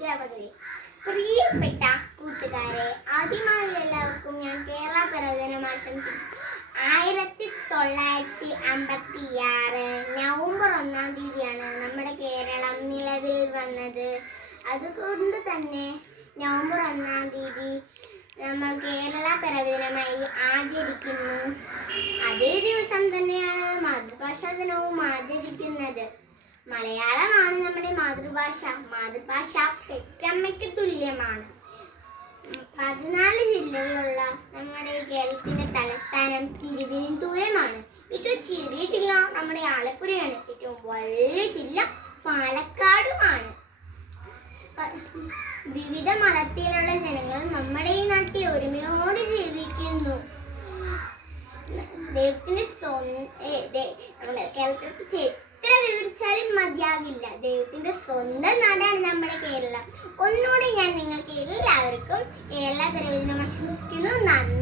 അധ്യാപകരെ, പ്രിയപ്പെട്ട കൂട്ടുകാരെ, ആദ്യമായി എല്ലാവർക്കും ഞാൻ കേരള പിറവി ദിനം ആശംസിക്കുന്നു. 1956 നവംബർ 1-ാം തീയതിയാണ് നമ്മുടെ കേരളം നിലവിൽ വന്നത്. അതുകൊണ്ട് തന്നെ നവംബർ 1-ാം തീയതി നമ്മൾ കേരള പിറവി ദിനമായി ആചരിക്കുന്നു. അതേ ദിവസം തന്നെയാണ് മാതൃഭാഷാ ദിനവും ആചരിക്കുന്നത്. മലയാളമാണ് നമ്മുടെ മാതൃഭാഷ. മാതൃഭാഷ പെറ്റമ്മയ്ക്ക് തുല്യമാണ്. 14 ജില്ലകളുള്ള നമ്മുടെ കേരളത്തിന്റെ തലസ്ഥാനം തിരുവനന്തപുരമാണ്. ഏറ്റവും ചെറിയ ജില്ല നമ്മുടെ ആലപ്പുഴയാണ്. ഏറ്റവും വലിയ ജില്ല പാലക്കാടുമാണ്. വിവിധ മതത്തിലുള്ള ജനങ്ങൾ നമ്മുടെ ഈ നാട്ടിൽ ഒരുമയോടെ ജീവിക്കുന്നു. ദൈവത്തിന്റെ നമ്മുടെ കേരളത്തെ എത്ര വിവരിച്ചാലും മതിയാകില്ല. ദൈവത്തിന്റെ സ്വന്തം നാടാണ് നമ്മുടെ കേരളം. ഒന്നുകൂടി ഞാൻ നിങ്ങൾക്ക് എല്ലാവർക്കും കേരള പിറവി ദിനം ആശംസിക്കുന്നു. നന്ദി.